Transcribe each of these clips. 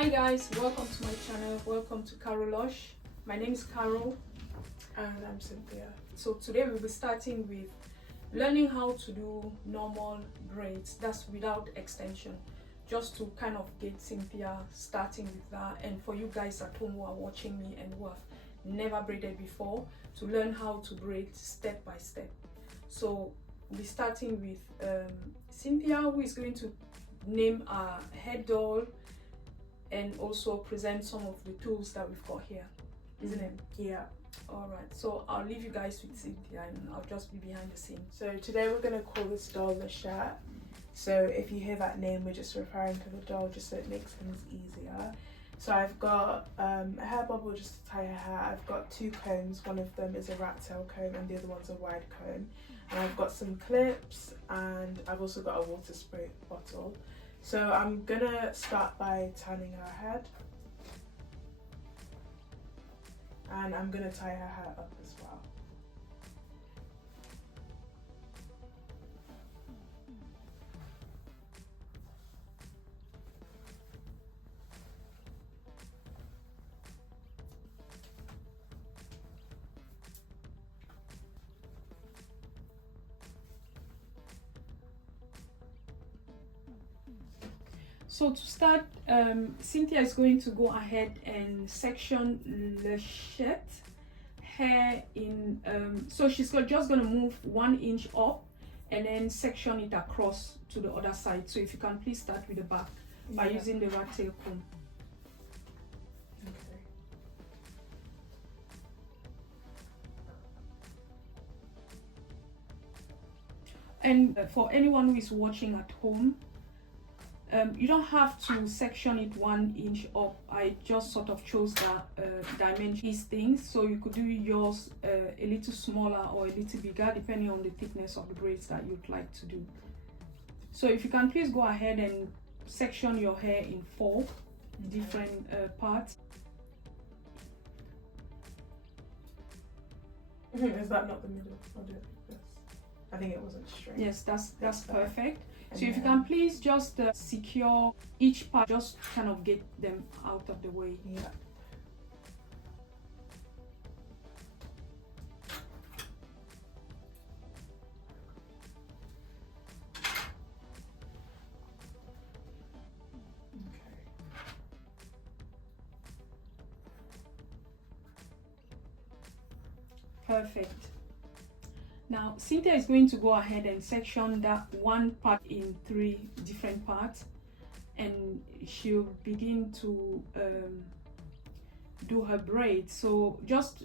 Hi guys, welcome to my channel. Welcome to Carol Lush. My name is Carol And I'm Cynthia. So today we'll be starting with learning how to do normal braids, that's without extension, just to kind of get Cynthia starting with that, and for you guys at home who are watching me and who have never braided before, to learn how to braid step by step. So we'll be starting with Cynthia, who is going to name our head doll and also present some of the tools that we've got here, isn't it? Yeah. All right, so I'll leave you guys with Cynthia and I'll just be behind the scenes. So today we're going to call this doll the shirt. So if you hear that name, we're just referring to the doll just so it makes things easier. So I've got a hair bubble just to tie her hair. I've got two combs. One of them is a rat tail comb and the other one's a wide comb. And I've got some clips and I've also got a water spray bottle. So I'm gonna start by turning her head. And I'm gonna tie her hair up as well. So to start, Cynthia is going to go ahead and section the shirt hair in, so she's just going to move 1 inch up and then section it across to the other side. So if you can please start with the back by using the rat tail comb. Okay. And for anyone who is watching at home, you don't have to section it 1 inch up. I just sort of chose that dimension these things, so you could do yours a little smaller or a little bigger depending on the thickness of the braids that you'd like to do. So if you can please go ahead and section your hair in 4 different parts. Is that not the middle? I'll do it like this. I think it wasn't straight. Yes, that's perfect. And so if you can please just secure each part, just kind of get them out of the way. Yeah. Perfect. Now Cynthia is going to go ahead and section that one part in 3 different parts, and she'll begin to do her braid. So just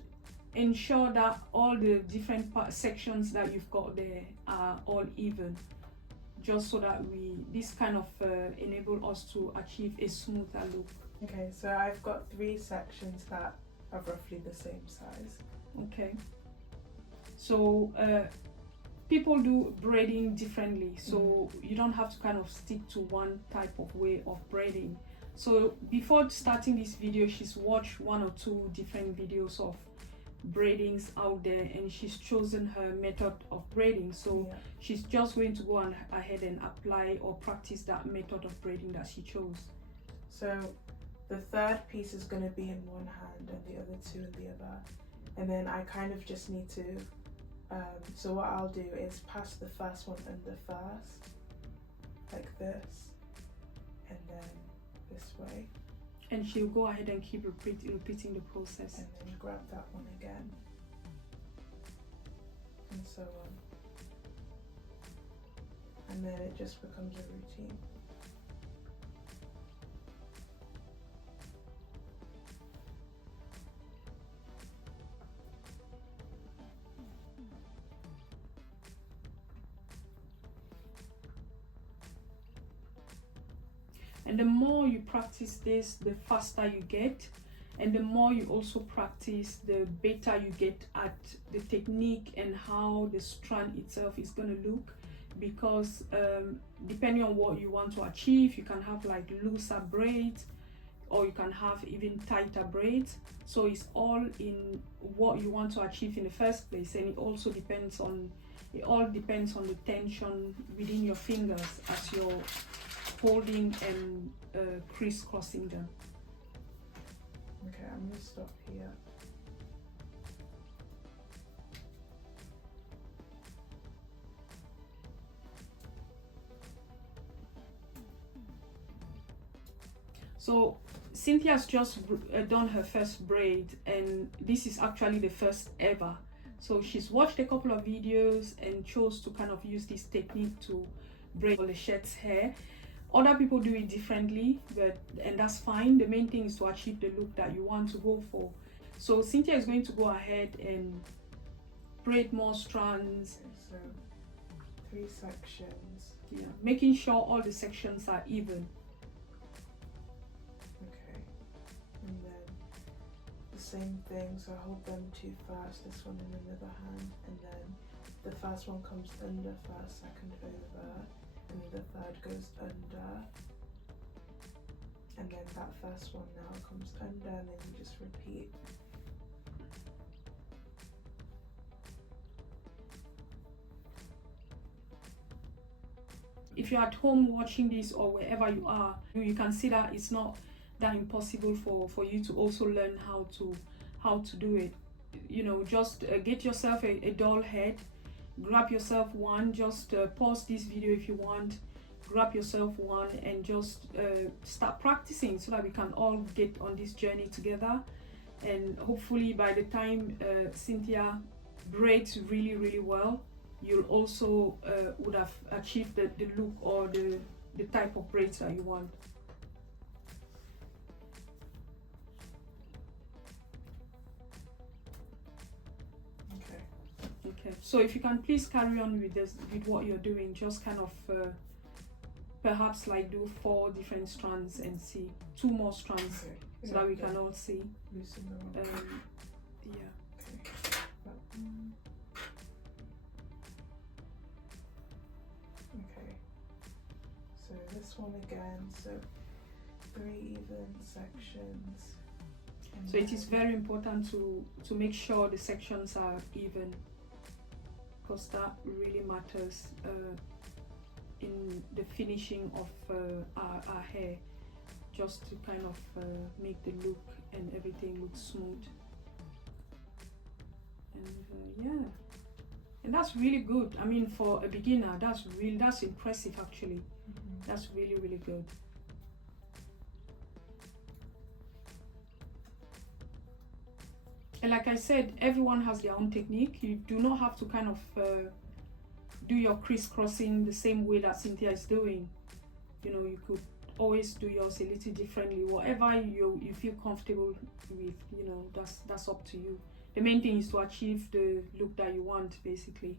ensure that all the different sections that you've got there are all even, just so that this kind of enable us to achieve a smoother look. Okay, so I've got 3 sections that are roughly the same size. Okay, so people do braiding differently, so you don't have to kind of stick to one type of way of braiding. So before starting this video, she's watched 1 or 2 different videos of braidings out there and she's chosen her method of braiding. So she's just going to go ahead and apply or practice that method of braiding that she chose. So the third piece is going to be in one hand and the other 2 in the other. And then I kind of just need to, so what I'll do is pass the first one under first, like this, and then this way. And she'll go ahead and keep repeating the process. And then grab that one again, and so on. And then it just becomes a routine. And the more you practice this, the faster you get, and the more you also practice, the better you get at the technique and how the strand itself is going to look. Because depending on what you want to achieve, you can have like looser braids or you can have even tighter braids. So it's all in what you want to achieve in the first place, and it also depends on, it all depends on the tension within your fingers as you're folding and crisscrossing them. Okay, I'm gonna stop here. So Cynthia's just done her first braid, and this is actually the first ever. So she's watched a couple of videos and chose to kind of use this technique to braid Lechette's hair. Other people do it differently, and that's fine. The main thing is to achieve the look that you want to go for. So Cynthia is going to go ahead and braid more strands. Okay, so 3 sections. Yeah, making sure all the sections are even. Okay, and then the same thing, so I hold them 2 first, this one in another hand, and then the first one comes under first, second over, and then the third goes under, and then that first one now comes under, and then you just repeat. If you're at home watching this or wherever you are, you can see that it's not that impossible for you to also learn how to do it. You know, just get yourself a doll head, grab yourself one, just pause this video if you want, grab yourself one and just start practicing so that we can all get on this journey together. And hopefully by the time Cynthia braids really well, you'll also would have achieved the look or the type of braids that you want. Okay, so if you can please carry on with this, with what you're doing, just kind of perhaps like do 4 different strands and see 2 more strands, Okay. so Yeah, that we yeah. can all see. Loosen them up. Yeah. Okay, so this one again, so 3 even sections. And So it is then- very important to make sure the sections are even, because that really matters in the finishing of our hair, just to kind of make the look and everything look smooth. And yeah, and that's really good. I mean, for a beginner, that's impressive actually. Mhm. That's really good. And like I said, everyone has their own technique. You do not have to kind of do your crisscrossing the same way that Cynthia is doing. You know, you could always do yours a little differently. Whatever you feel comfortable with, you know, that's up to you. The main thing is to achieve the look that you want, basically.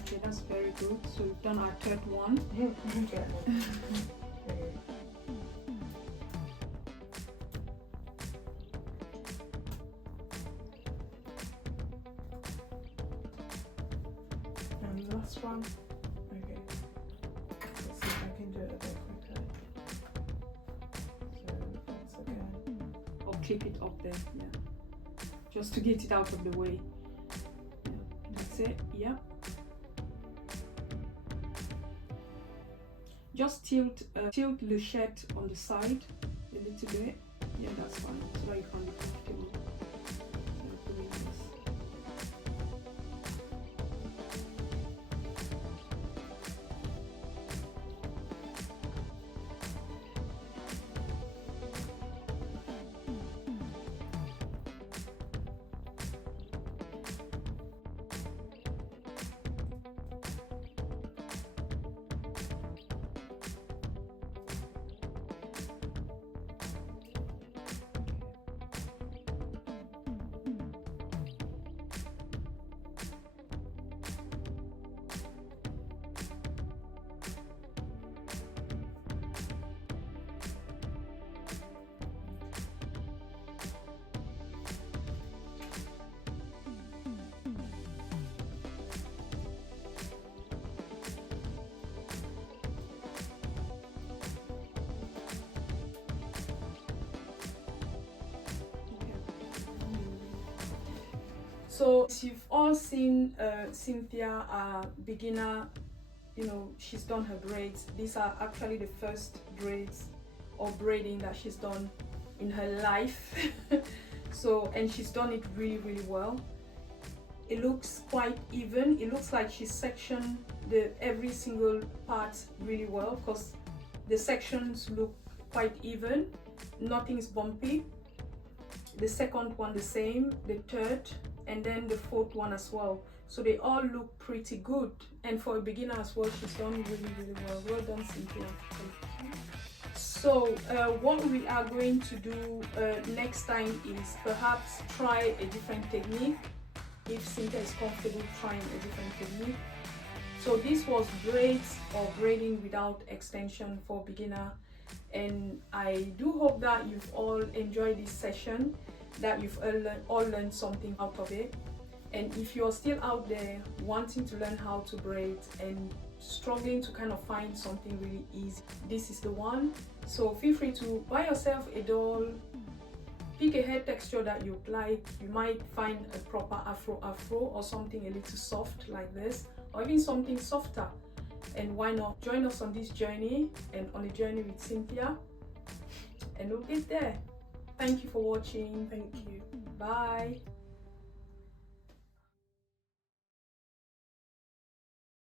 Okay, that's very good. So we've done our 3rd one. Okay. Okay. And last one. Okay. Let's see if I can do it a bit quicker. So once again. Or clip it up there, yeah. Just to get it out of the way. Yeah, that's it, yeah. Just tilt Lechette on the side a little bit. Yeah, that's fine. So that you can be comfortable doing this. So you've all seen Cynthia, a beginner, you know, she's done her braids. These are actually the first braids or braiding that she's done in her life. So, and she's done it really, really well. It looks quite even. It looks like she's sectioned every single part really well, because the sections look quite even. Nothing is bumpy. The second one the same, the third, and then the fourth one as well. So they all look pretty good. And for a beginner as well, she's done really, really well. Well done, Cynthia. So what we are going to do next time is perhaps try a different technique, if Cynthia is comfortable trying a different technique. So this was braids or braiding without extension for beginner, and I do hope that you've all enjoyed this session, that you've all learned something out of it. And if you're still out there wanting to learn how to braid and struggling to kind of find something really easy, this is the one. So feel free to buy yourself a doll, pick a hair texture that you'd like. You might find a proper afro or something a little soft like this, or even something softer. And why not join us on this journey and on a journey with Cynthia, and we'll get there. Thank you for watching. Thank you. Bye.